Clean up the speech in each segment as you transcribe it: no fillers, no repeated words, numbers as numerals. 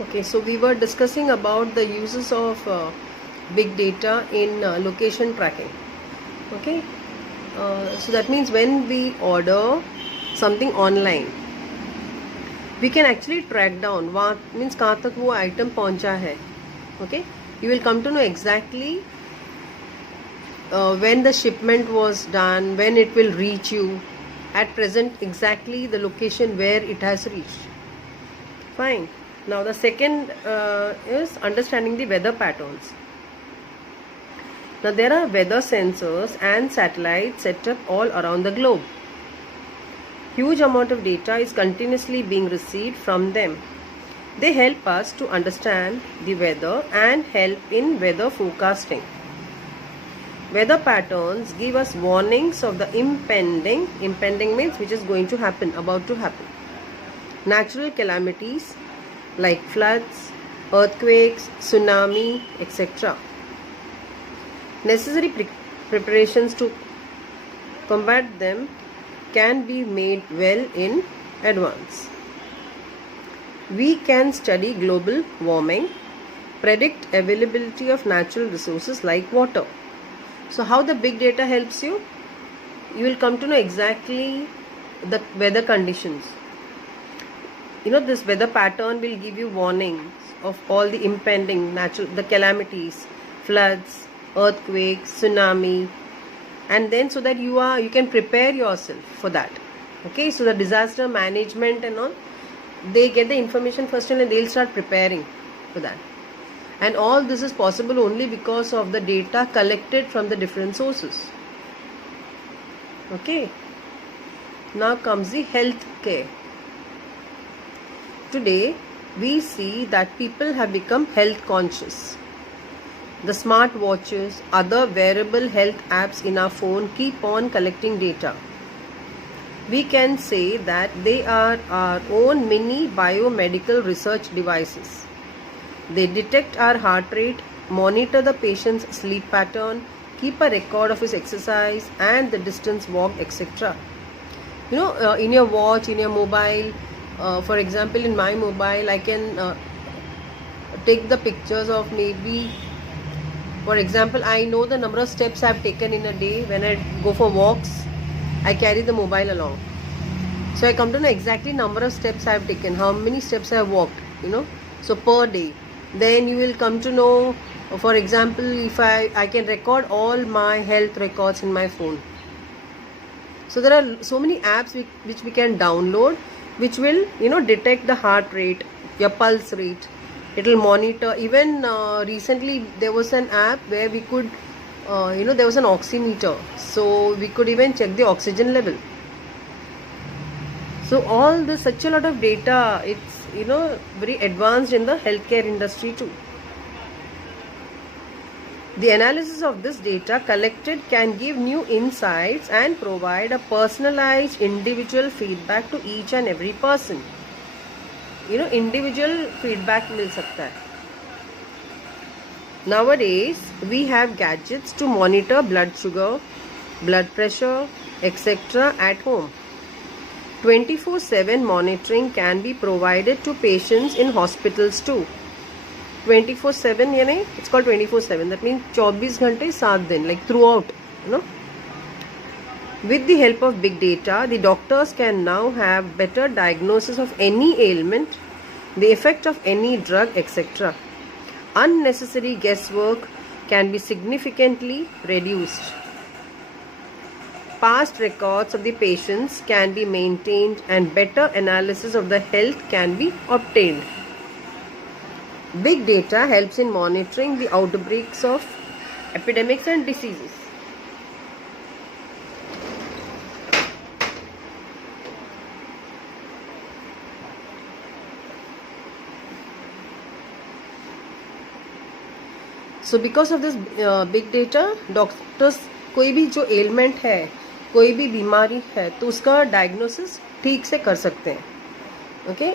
Okay, so we were discussing about the uses of big data in location tracking. Okay, so that means when we order something online, we can actually track down what means कहाँ तक वो item पहुँचा है. Okay, you will come to know exactly when the shipment was done, when it will reach you, at present exactly the location where it has reached. Fine. Now the second is understanding the weather patterns. Now there are weather sensors and satellites set up all around the globe. Huge amount of data is continuously being received from them. They help us to understand the weather and help in weather forecasting. Weather patterns give us warnings of the impending means which is going to happen, about to happen. Natural calamities like floods, earthquakes, tsunami, etc. Necessary preparations to combat them can be made well in advance. We can study global warming, predict availability of natural resources like water. So how the big data helps you? You will come to know exactly the weather conditions. This weather pattern will give you warnings of all the impending the calamities, floods, earthquakes, tsunami, and then so that you can prepare yourself for that. Okay, so the disaster management and all, they get the information first and they'll start preparing for that. And all this is possible only because of the data collected from the different sources. Okay, now comes the health care. Today, we see that people have become health conscious. The smart watches, other wearable health apps in our phone keep on collecting data. We can say that they are our own mini biomedical research devices. They detect our heart rate, monitor the patient's sleep pattern, keep a record of his exercise and the distance walked, etc. In your watch, in your mobile, for example, in my mobile, I can take the pictures of maybe, for example, I know the number of steps I have taken in a day. When I go for walks, I carry the mobile along. So I come to know exactly number of steps I have taken, how many steps I have walked, so per day. Then you will come to know, for example, if I can record all my health records in my phone. So there are so many apps which we can download, which will detect the heart rate, your pulse rate. It will monitor. Even recently there was an app where we could there was an oximeter, so we could even check the oxygen level. So all this, such a lot of data, it's very advanced in the healthcare industry too. The analysis of this data collected can give new insights and provide a personalized individual feedback to each and every person. Individual feedback मिल सकता है. Nowadays, we have gadgets to monitor blood sugar, blood pressure, etc. at home. 24/7 monitoring can be provided to patients in hospitals too. 24/7 it's called 24/7. That means 24 घंटे 7 दिन, like throughout. With the help of big data, the doctors can now have better diagnosis of any ailment, the effect of any drug, etc. Unnecessary guesswork can be significantly reduced. Past records of the patients can be maintained and better analysis of the health can be obtained. Big data helps in monitoring the outbreaks of epidemics and diseases. So because of this big data, doctors कोई भी जो element है, कोई भी बीमारी है, तो उसका डायग्नोसिस ठीक से कर सकते हैं. ओके,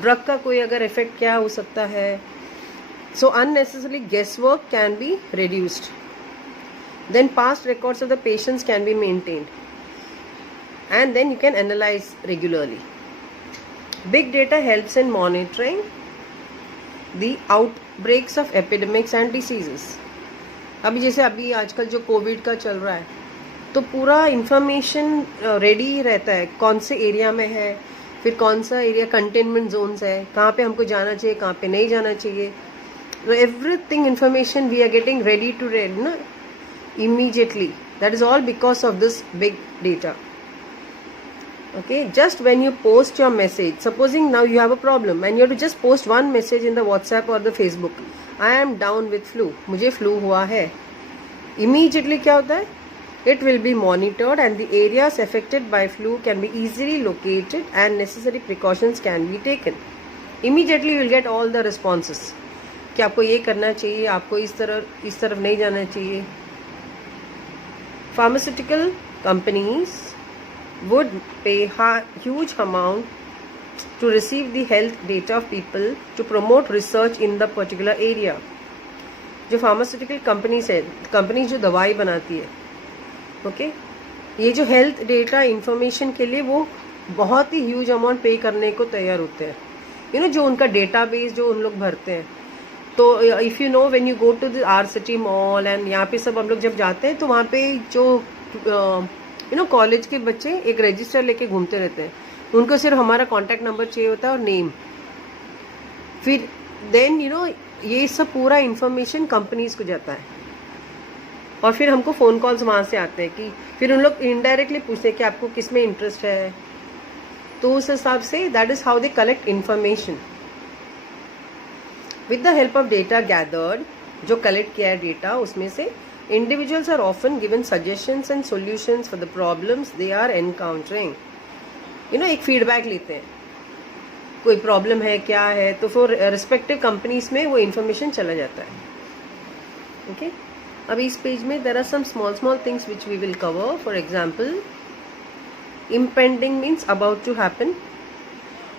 ड्रग का कोई अगर इफेक्ट क्या हो सकता है. So unnecessary guess work can be reduced. Then past records of the patients can be maintained and then you can analyze regularly. Big data helps in monitoring the outbreaks of epidemics and diseases. अभी आजकल जो Covid का चल रहा है, तो पूरा information ready रहता है, कौन से एरिया में है, फिर कौन सा एरिया कंटेनमेंट जोन्स है, कहाँ पे हमको जाना चाहिए, कहाँ पे नहीं जाना चाहिए. तो everything information we are getting ready to read ना immediately. That is all because of this big data. Okay, just when you post your message, supposing now you have a problem and you have to just post one message in the WhatsApp or the Facebook, I am down with flu, मुझे flu हुआ है, immediately क्या होता है, it will be monitored and the areas affected by flu can be easily located and necessary precautions can be taken. Immediately you will get all the responses कि आपको ये करना चाहिए, आपको इस तरफ नहीं जाना चाहिए. Pharmaceutical companies would pay huge amount to receive the health data of people to promote research in the particular area. जो pharmaceutical companies है, companies जो दवाई बनाती है, okay, ये जो health data information के लिए वो बहुत ही huge amount pay करने को तैयार होते हैं. You know, जो उनका database जो उन लोग भरते हैं. तो if you know when you go to the R City Mall and यहाँ पे सब हम लोग जब जाते हैं तो वहाँ पे जो यू नो कॉलेज के बच्चे एक रजिस्टर लेके घूमते रहते हैं, उनको सिर्फ हमारा कॉन्टैक्ट नंबर चाहिए होता है और नेम. फिर देन यू नो ये सब पूरा इन्फॉर्मेशन कंपनीज को जाता है और फिर हमको फ़ोन कॉल्स वहाँ से आते हैं कि फिर उन लोग इनडायरेक्टली पूछते हैं कि आपको किस में इंटरेस्ट है. तो उस हिसाब say that is how they collect information. With the help of data gathered, जो कलेक्ट किया है डेटा, उसमें से individuals are often given suggestions and solutions for the problems they are encountering. You know, एक फीडबैक लेते हैं, कोई problem है क्या है, तो फिर रिस्पेक्टिव कंपनीज में वो इन्फॉर्मेशन चला जाता है. ओके, अब इस पेज में there are some small things which we will cover. For example, impending means about to happen.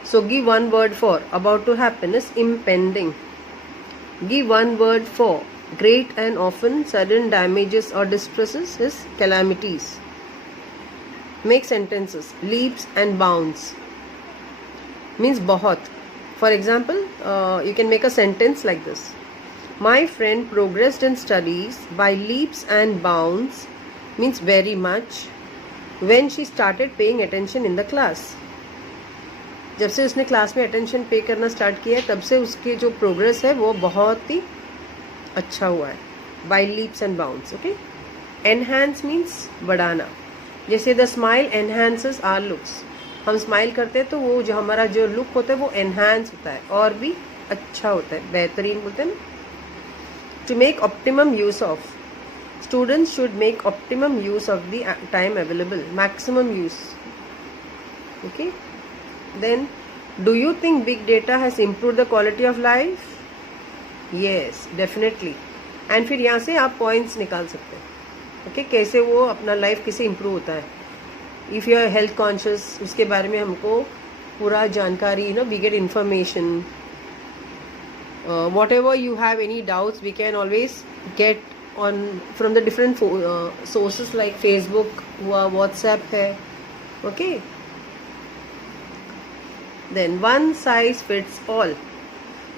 So give one word for about to happen is impending. Give one word for great and often sudden damages or distresses is calamities. Make sentences. Leaps and bounds means बहुत. For example, you can make a sentence like this. My friend progressed in studies by leaps and bounds means very much when she started paying attention in the class. जब से उसने class में attention पे करना start किया है, तब से उसके जो प्रोग्रेस है वो बहुत ही अच्छा हुआ है. By leaps and bounds. Okay, enhance means बढ़ाना. जैसे the smile enhances our looks, हम स्माइल करते हैं तो वो जो हमारा जो लुक होता है वो एनहांस होता है और भी अच्छा होता है, बेहतरीन बोलते हैं ना. To make optimum use of, students should make optimum use of the time available, maximum use. Okay, then do you think big data has improved the quality of life? Yes, definitely. and फिर यहाँ से आप points निकाल सकते हैं. Okay, कैसे वो अपना लाइफ कैसे इम्प्रूव होता है. If you are health conscious, उसके बारे में हमको पूरा जानकारी, we get information. Whatever you have any doubts we can always get on from the different sources like Facebook हुआ, व्हाट्सएप है. Okay, then one size fits all,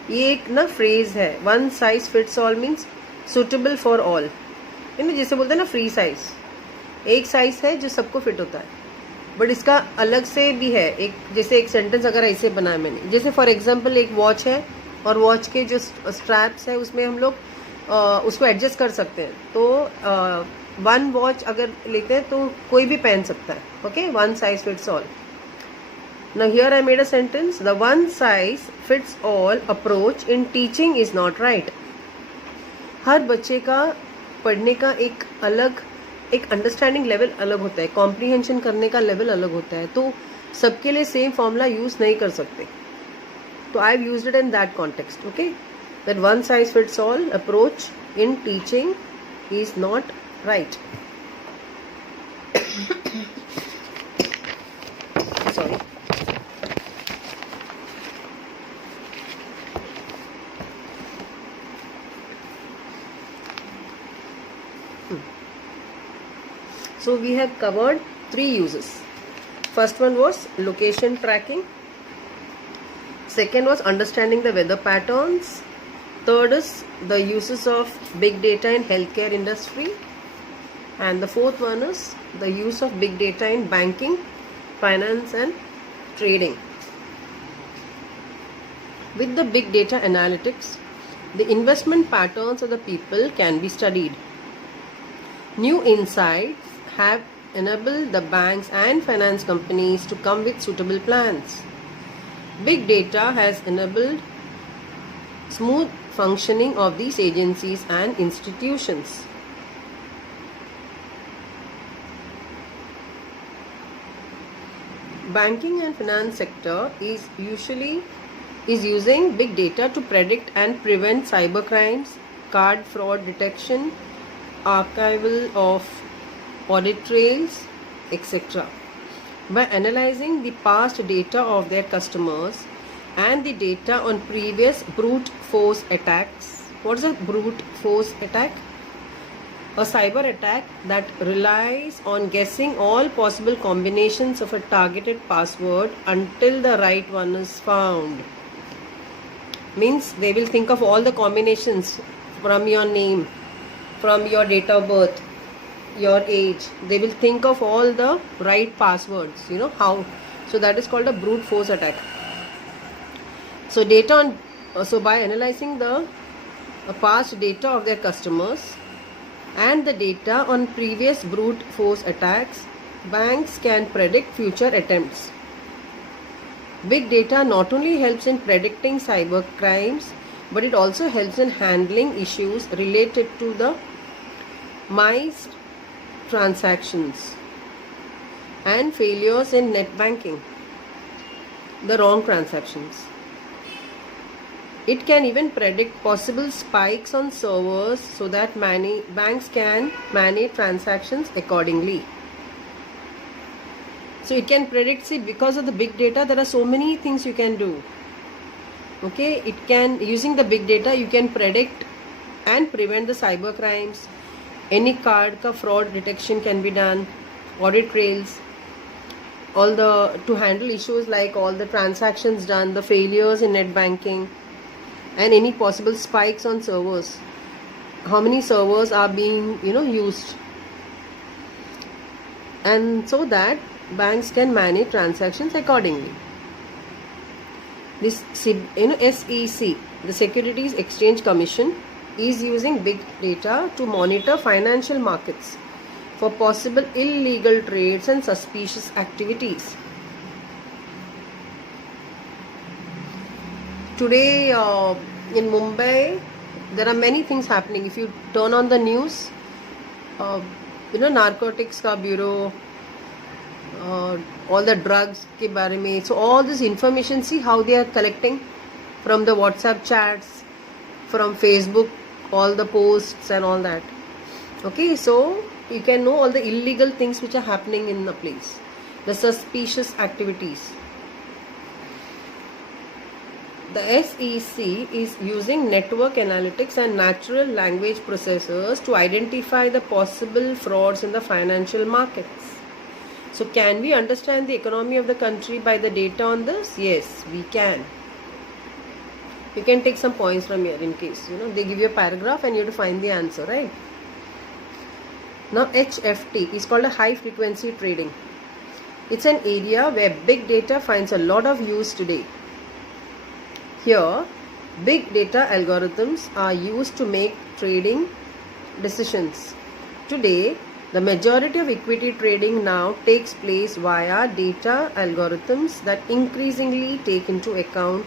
ये एक ना फ्रेज है. One size fits all means suitable for all. जैसे बोलते हैं ना फ्री साइज, एक साइज है जो सबको फिट होता है, बट इसका अलग से भी है. एक जैसे एक सेंटेंस अगर ऐसे बनाया मैंने, जैसे फॉर एग्जांपल एक वॉच है और वॉच के जो स्ट्रैप्स है उसमें हम लोग उसको एडजस्ट कर सकते हैं. तो वन वॉच अगर लेते हैं तो कोई भी पहन सकता है. Okay, one size fits all. Now here I made a sentence. The one size fits all approach in teaching is not right. हर बच्चे का पढ़ने का एक अलग, एक अंडरस्टैंडिंग लेवल अलग होता है, कॉम्प्रीहेंशन करने का लेवल अलग होता है. तो सबके लिए सेम फॉर्मूला यूज नहीं कर सकते. तो I have used it in that context. Okay, that one size fits all approach in teaching is not right. Sorry. So we have covered 3 uses. First one was location tracking. Second was understanding the weather patterns. Third is the uses of big data in healthcare industry. And the fourth one is the use of big data in banking, finance and trading. With the big data analytics, the investment patterns of the people can be studied. New insights have enabled the banks and finance companies to come with suitable plans. Big data has enabled smooth functioning of these agencies and institutions. Banking and finance sector is using big data to predict and prevent cybercrimes, card fraud detection, archival of audit trails, etc. By analyzing the past data of their customers and the data on previous brute force attacks. What is a brute force attack? A cyber attack that relies on guessing all possible combinations of a targeted password until the right one is found. Means they will think of all the combinations from your name, from your date of birth, your age. They will think of all the right passwords, how. So that is called a brute force attack. So by analyzing the past data of their customers and the data on previous brute force attacks, banks can predict future attempts. Big data not only helps in predicting cyber crimes, but it also helps in handling issues related to the missed transactions and failures in net banking, the wrong transactions. It can even predict possible spikes on servers so that banks can manage transactions accordingly. So it can predict, see, because of the big data, there are so many things you can do. Okay, using the big data, you can predict and prevent the cyber crimes. Any card fraud detection can be done, audit trails, to handle issues like all the transactions done, the failures in net banking, and any possible spikes on servers. How many servers are being used, and so that banks can manage transactions accordingly. This SEC, the Securities Exchange Commission, is using big data to monitor financial markets for possible illegal trades and suspicious activities. Today in Mumbai, there are many things happening. If you turn on the news, narcotics ka bureau, all the drugs ke bare mein. So all this information, see how they are collecting from the WhatsApp chats, from Facebook, all the posts and all that. Okay, so you can know all the illegal things which are happening in the place, the suspicious activities. The SEC is using network analytics and natural language processors to identify the possible frauds in the financial markets. So can we understand the economy of the country by the data on this? Yes, we can. You can take some points from here in case, they give you a paragraph and you have to find the answer, right? Now HFT is called a high frequency trading. It's an area where big data finds a lot of use today. Here, big data algorithms are used to make trading decisions. Today, the majority of equity trading now takes place via data algorithms that increasingly take into account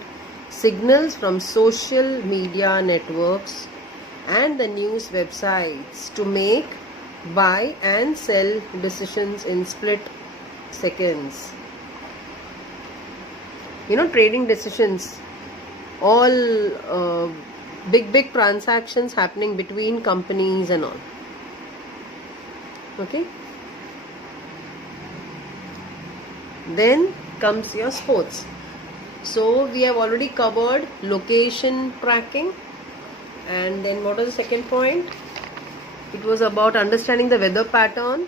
signals from social media networks and the news websites to make buy and sell decisions in split seconds. Trading decisions, all big transactions happening between companies and all. Okay, then comes your sports. So we have already covered location tracking, and then what was the second point? It was about understanding the weather pattern,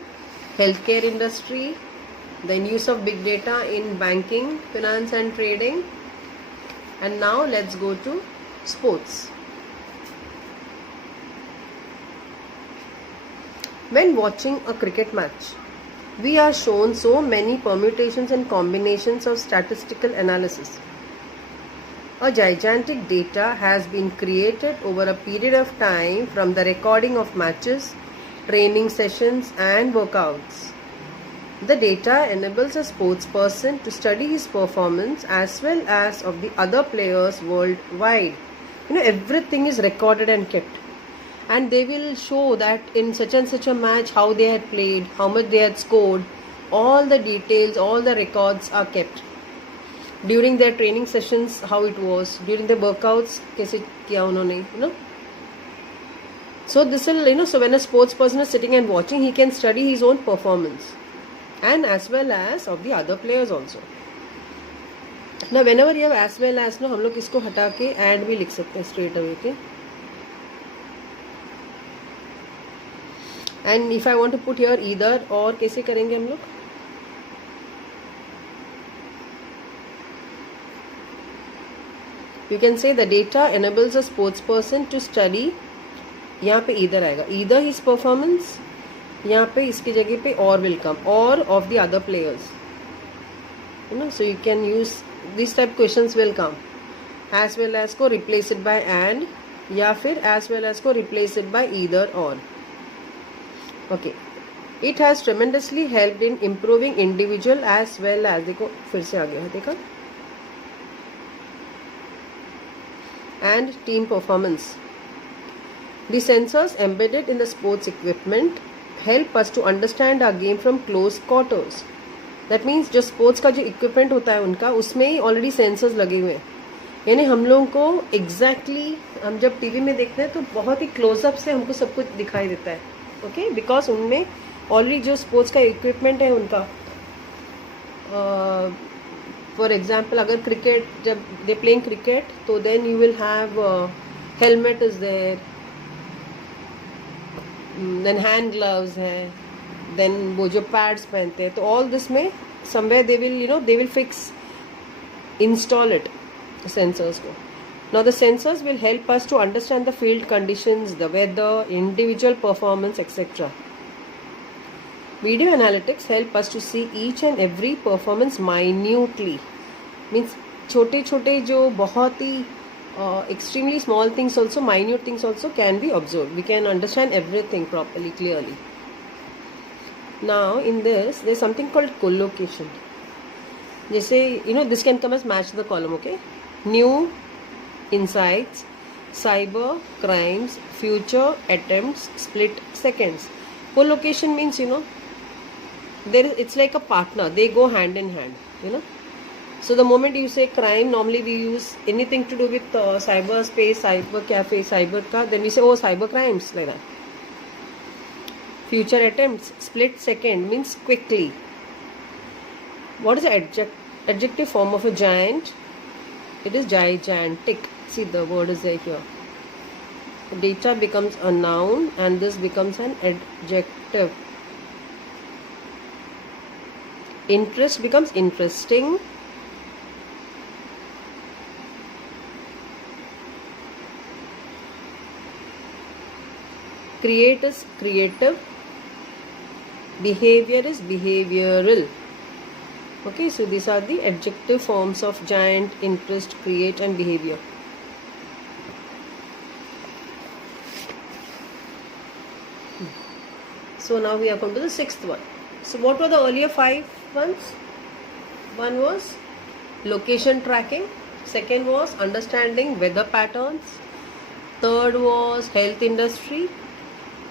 healthcare industry, the use of big data in banking, finance and trading. And now let's go to sports. When watching a cricket match, we are shown so many permutations and combinations of statistical analysis. A gigantic data has been created over a period of time from the recording of matches, training sessions, and workouts. The data enables a sportsperson to study his performance as well as of the other players worldwide. Everything is recorded and kept. And they will show that in such and such a match how they had played, how much they had scored. All the details, all the records are kept. During their training sessions, how it was. During the workouts, kaise kiya unhone, So this will, so when a sports person is sitting and watching, he can study his own performance. And as well as of the other players also. Now whenever you have as well as, हम लोग इसको हटा के and भी लिख सकते हैं straight away, okay? And if I want to put here either or, कैसे करेंगे हम लोग? You can say the data enables a sportsperson to study. यहाँ पे either आएगा, either his performance, यहाँ पे इसकी जगह पे or will come, or of the other players. So you can use these type questions will come. As well as को replace it by and, या फिर as well as को replace it by either or. Okay, it has tremendously helped in improving individual as well as, देखो फिर से आ गया है, देखा, and team performance. The sensors embedded in the sports equipment help us to understand our game from close quarters. That means जो sports का जो equipment होता है उनका, उसमें ही already sensors लगे हुए हैं. यानी हम लोगों को exactly, हम जब टीवी में देखते हैं तो बहुत ही close-up से हमको सब कुछ दिखाई देता है. ओके, बिकॉज उनमें ऑलरेडी जो स्पोर्ट्स का इक्विपमेंट है उनका, फॉर एग्जाम्पल अगर क्रिकेट, जब दे प्लेइंग क्रिकेट, तो then you will have helmet is there, then hand gloves है, देन वो जो पैड्स पहनते हैं, तो ऑल दिस में somewhere they will they will fix, install it, sensors को. Now the sensors will help us to understand the field conditions, the weather, individual performance, etc. Video analytics help us to see each and every performance minutely. Means छोटे छोटे जो बहुत ही extremely small things also, minute things also can be observed. We can understand everything properly, clearly. Now in this, there is something called collocation. जैसे this can come as match the column, okay? New insights, cyber crimes, future attempts, split seconds. Collocation means it's like a partner, they go hand in hand. So the moment you say crime, normally we use anything to do with cyberspace, cyber cafe, cyber car, then we say cyber crimes, like that. Future attempts, split second means quickly. What is the adjective form of a giant? It is gigantic. See, the word is there here. Data becomes a noun and this becomes an adjective. Interest becomes interesting. Create is creative. Behavior is behavioral. Okay, so these are the adjective forms of giant, interest, create and behavior. So now we have come to the sixth one. So what were the earlier 5 ones? One was location tracking. Second was understanding weather patterns. Third was health industry.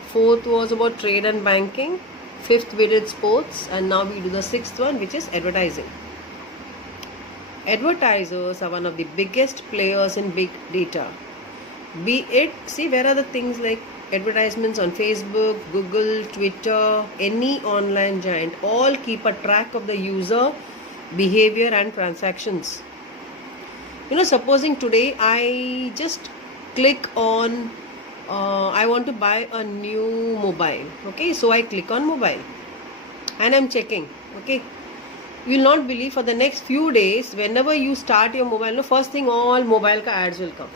Fourth was about trade and banking. Fifth we did sports, and now we do the sixth one, which is advertising. Advertisers are one of the biggest players in big data. Be it, see, where are the things like advertisements on Facebook, Google, Twitter, any online giant, all keep a track of the user behavior and transactions. Supposing today I just click on I want to buy a new mobile, okay, so I click on mobile and I'm checking, okay. You will not believe, for the next few days, whenever you start your mobile, first thing all mobile ka ads will come.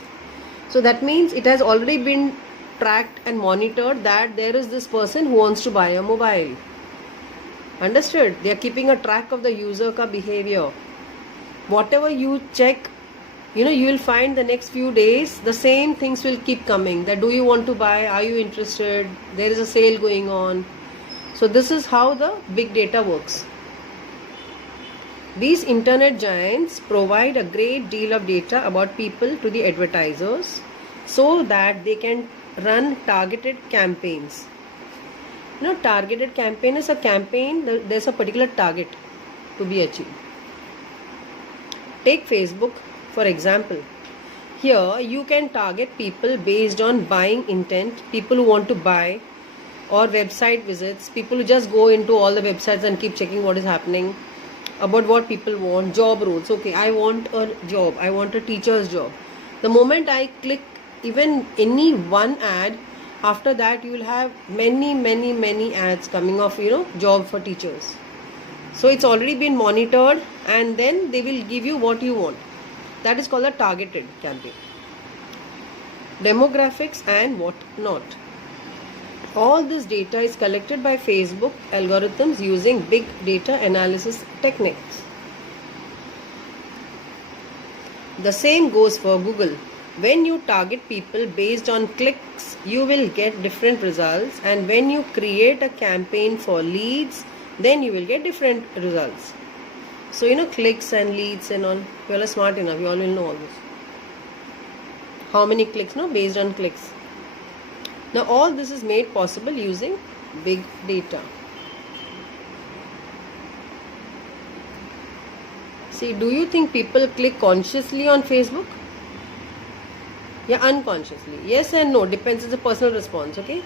So that means it has already been tracked and monitored that there is this person who wants to buy a mobile. Understood? They are keeping a track of the user ka behavior. Whatever you check, you will find the next few days the same things will keep coming. That do you want to buy? Are you interested? There is a sale going on. So this is how the big data works. These internet giants provide a great deal of data about people to the advertisers so that they can run targeted campaigns. Targeted campaign is a campaign, there's a particular target to be achieved. Take Facebook for example. Here you can target people based on buying intent, people who want to buy, or website visits, people who just go into all the websites and keep checking what is happening, about what people want, job roles. Okay, I want a job, I want a teacher's job. The moment I click even any one ad, after that you will have many ads coming of job for teachers. So it's already been monitored, and then they will give you what you want. That is called a targeted campaign. Demographics and what not. All this data is collected by Facebook algorithms using big data analysis techniques. The same goes for Google. When you target people based on clicks, you will get different results, and when you create a campaign for leads, then you will get different results. So clicks and leads and all, you all are smart enough, you all will know all this. How many clicks? Based on clicks. Now all this is made possible using big data. See, do you think people click consciously on Facebook? Yeah, unconsciously. Yes and no, depends, it's a personal response, okay?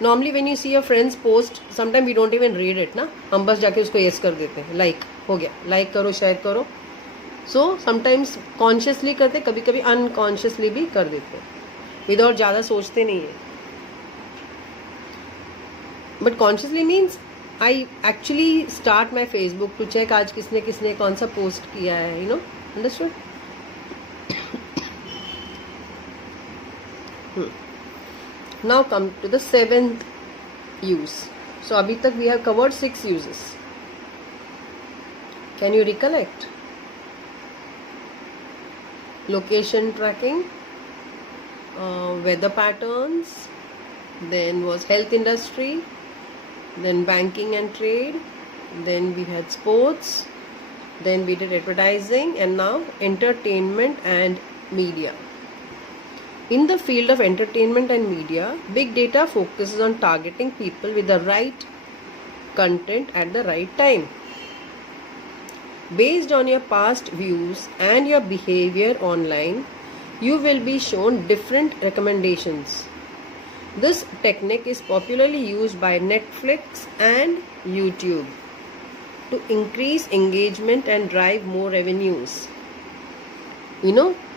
Normally when you see your friend's post, sometimes we don't even read it, हम बस जाके उसको yes कर देते हैं, like हो गया, like करो, share करो. So sometimes consciously करते, कभी कभी unconsciously भी कर देते हैं, without ज़्यादा सोचते नहीं है. But consciously means I actually start my Facebook to check आज किसने कौन सा post किया है, understood? Now come to the 7th use. So abhi tak we have covered 6 uses. Can you recollect? Location tracking, weather patterns, then was health industry, then banking and trade, then we had sports, then we did advertising, and now entertainment and media. In the field of entertainment and media, big data focuses on targeting people with the right content at the right time. Based on your past views and your behavior online, you will be shown different recommendations. This technique is popularly used by Netflix and YouTube to increase engagement and drive more revenues.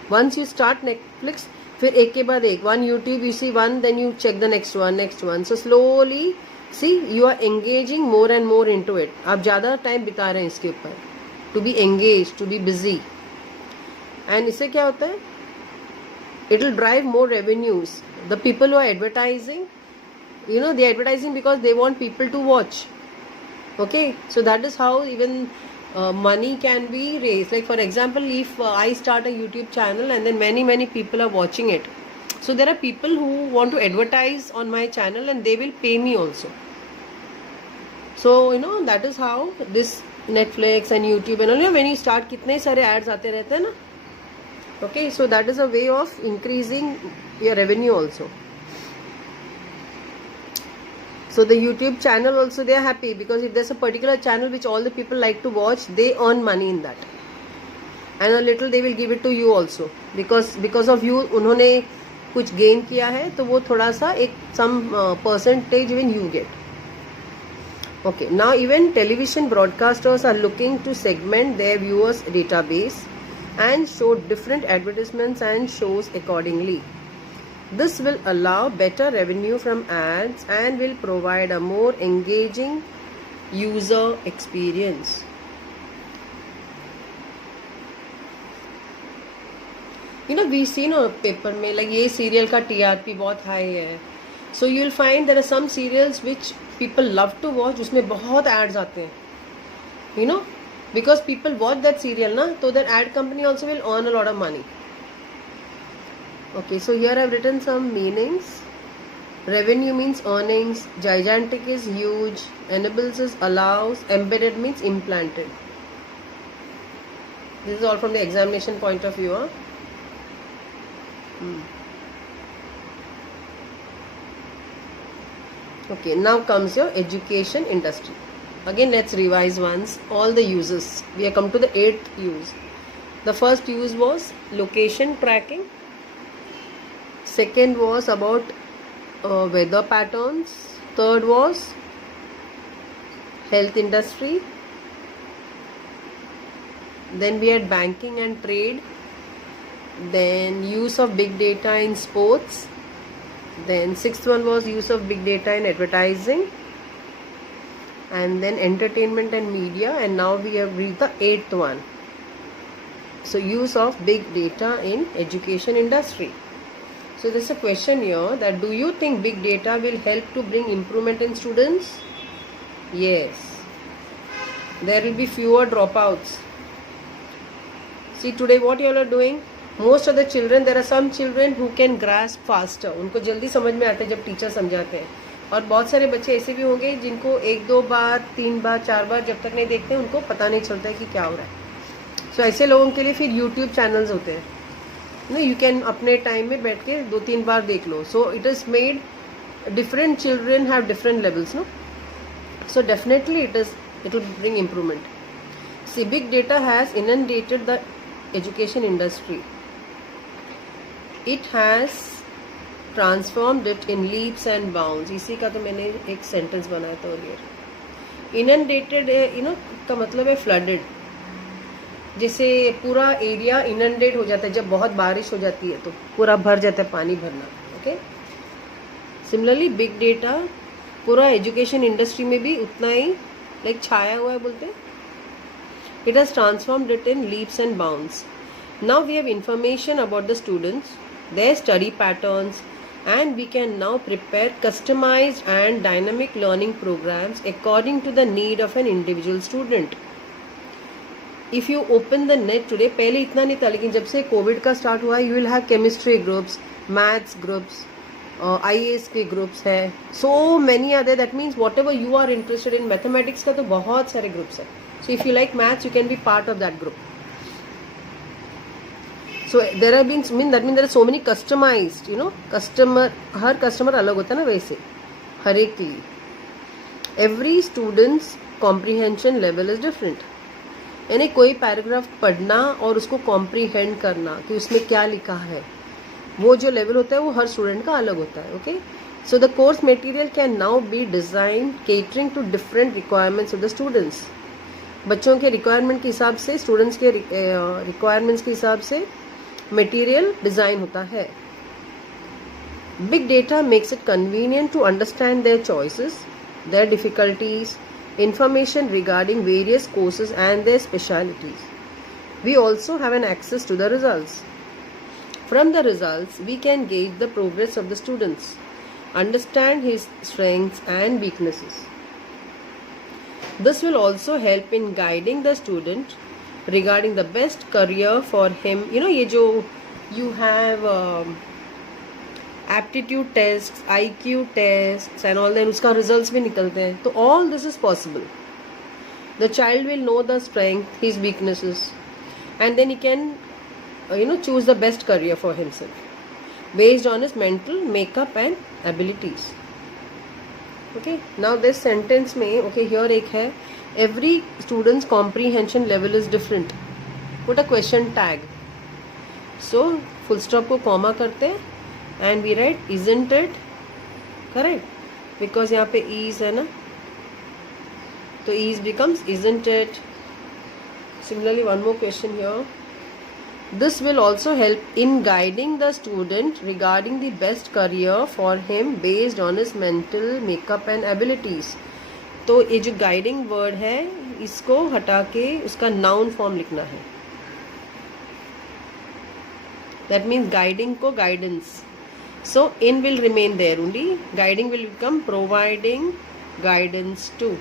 Once you start Netflix, फिर एक के बाद एक, one YouTube you see one, then you check the next one. So slowly, see, you are engaging more and more into it. आप ज़्यादा time बिता रहे हैं इसके ऊपर, to be engaged, to be busy. And इससे क्या होता है? It will drive more revenues. The people who are advertising, they are advertising because they want people to watch. Okay, so that is how even money can be raised. Like for example, if I start a YouTube channel and then many people are watching it, so there are people who want to advertise on my channel and they will pay me also. So that is how this Netflix and YouTube and all, when you start कितने सारे ads आते रहते हैं ना. Okay, so that is a way of increasing your revenue also. So the YouTube channel also, they are happy because if there's a particular channel which all the people like to watch, they earn money in that, and a little they will give it to you also, because of you उन्होंने कुछ gain किया है, तो वो थोड़ा सा एक some percentage even you get. Okay, now even television broadcasters are looking to segment their viewers database and show different advertisements and shows accordingly. This will allow better revenue from ads and will provide a more engaging user experience. You know we see no paper में like ये serial का TRP बहुत high है, so you will find there are some serials which people love to watch, उसमें बहुत ads आते हैं, you know, because people watch that serial na, so that ad company also will earn a lot of money. Okay, so here I've written some meanings. Revenue means earnings, gigantic is huge, enables is allows, embedded means implanted. This is all from the examination point of view. Okay, now comes your education industry. Again, let's revise once all the uses. We have come to the 8th use. The first use was location tracking. Second was about weather patterns. Third was health industry. Then we had banking and trade. Then use of big data in sports. Then 6th one was use of big data in advertising. And then entertainment and media, and now we have reached the 8th one. So use of big data in education industry. So there's a question here that do you think big data will help to bring improvement in students? Yes. There will be fewer dropouts. See today what you all are doing, most of the children, there are some children who can grasp faster, उनको जल्दी समझ में आता है जब teacher समझाते हैं, और बहुत सारे बच्चे ऐसे भी होंगे जिनको 1-2 बार 3 बार 4 बार जब तक नहीं देखते उनको पता नहीं चलता है कि क्या हो रहा है। सो ऐसे लोगों के लिए फिर यूट्यूब चैनल्स होते हैं ना, यू कैन अपने टाइम में बैठ के 2-3 बार देख लो। So it is made different children have different levels no, so definitely it will bring improvement. See big data has inundated the education industry, it has transformed it in leaps and bounds. इसी का तो मैंने एक sentence बनाया था earlier. Inundated you know का मतलब है फ्लडेड, जैसे पूरा एरिया इनंडेट हो जाता है, जब बहुत बारिश हो जाती है तो पूरा भर जाता है, पानी भरना। ओके, सिमिलरली बिग डेटा पूरा एजुकेशन इंडस्ट्री में भी उतना ही लाइक छाया हुआ है बोलते हैं। It has transformed it in leaps and bounds. Now we have information about the students, their study patterns, and we can now prepare customized and dynamic learning programs according to the need of an individual student. If you open the net today, पहले इतना नहीं था, लेकिन जब से Covid का start हुआ है, you will have chemistry groups, maths groups, IAS के ग्रुप्स है, so many are there. That means whatever you are interested in, mathematics का तो बहुत सारे ग्रुप्स है. So if you like maths, you can be part of that group. So there have been, that means there are so many customized, you know, her customer अलग होता है ना, वैसे हर एक के लिए every students comprehension level is different. यानी कोई पैराग्राफ पढ़ना और उसको कॉम्प्रीहेंड करना कि उसमें क्या लिखा है, वो जो लेवल होता है वो हर स्टूडेंट का अलग होता है। Okay, so the course material can now be design catering to different requirements of the students. बच्चों के रिक्वायरमेंट के हिसाब से, स्टूडेंट्स के रिक्वायरमेंट्स के हिसाब से मटेरियल डिजाइन होता है। Big data makes it convenient to understand their choices, their difficulties, information regarding various courses and their specialities. We also have an access to the results. From the results, we can gauge the progress of the students, understand his strengths and weaknesses. This will also help in guiding the student regarding the best career for him. You know, ये जो you have aptitude tests, IQ tests and all, then उसका results भी निकलते हैं, तो all this is possible. The child will know the strength, his weaknesses, and then he can choose the best career for himself based on his mental makeup and abilities. Okay, now this sentence में okay here एक है, every student's comprehension level is different. Put a question tag. So full stop को comma करते हैं and we write isn't it correct, because यहाँ पे is है ना, तो is becomes isn't it. Similarly, one more question here. This will also help in guiding the student regarding the best career for him based on his mental makeup and abilities. तो ये जो guiding word है, इसको हटा के उसका noun form लिखना है। That means guiding ko guidance. So in will remain there only. Guiding will become providing guidance to.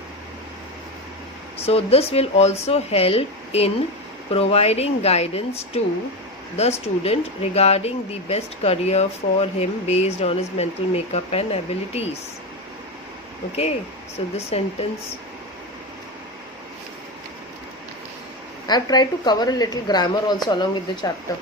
So this will also help in providing guidance to the student regarding the best career for him based on his mental makeup and abilities. Okay, so this sentence, I have tried to cover a little grammar also along with the chapter.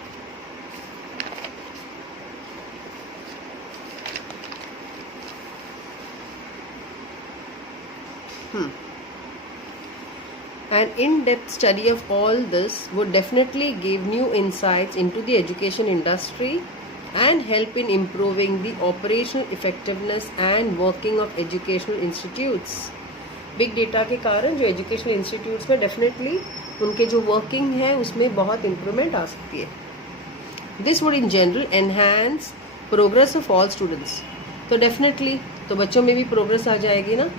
An in-depth study of all this would definitely give new insights into the education industry and help in improving the operational effectiveness and working of educational institutes. Big data के कारण जो educational institutes में definitely उनके जो working है उसमें बहुत improvement आ सकती है. This would in general enhance progress of all students. तो definitely तो बच्चों में भी progress आ जाएगी ना.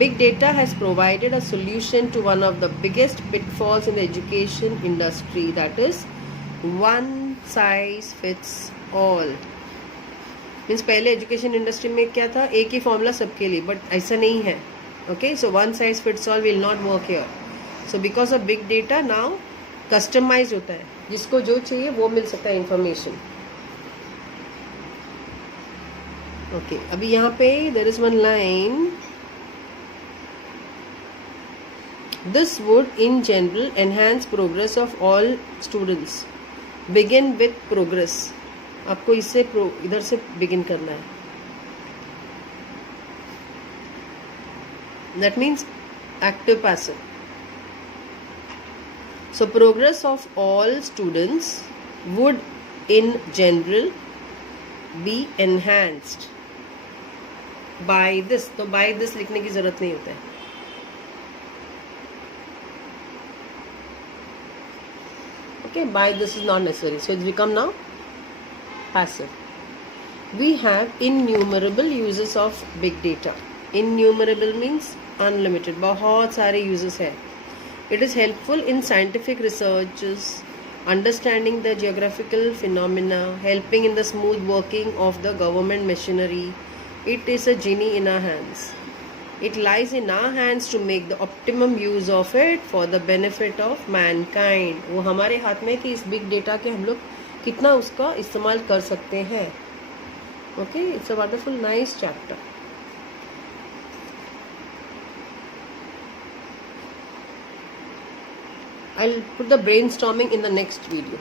Big data has provided a solution to one of the biggest pitfalls in the education industry, that is one size fits all. Means पहले education industry में क्या था, एक ही formula सबके लिए, but ऐसा नहीं है. Okay, so one size fits all will not work here. So because of big data now customized होता है, जिसको जो चाहिए वो मिल सकता है information. Okay, अभी यहाँ पे there is one line. This would in general enhance progress of all students. Begin with progress. आपको इससे इधर से begin करना है. That means active passive. So progress of all students would in general be enhanced by this. तो by this लिखने की जरूरत नहीं होता है. Okay, by this is not necessary. So it's become now passive. We have innumerable uses of big data. Innumerable means unlimited. बहुत सारे uses है. It is helpful in scientific researches, understanding the geographical phenomena, helping in the smooth working of the government machinery. It is a genie in our hands. It lies in our hands to make the optimum use of it for the benefit of mankind. वो हमारे हाथ में कि इस big data के हम लोग कितना उसका इस्तेमाल कर सकते हैं. Okay, it's a wonderful, nice chapter. I'll put the brainstorming in the next video.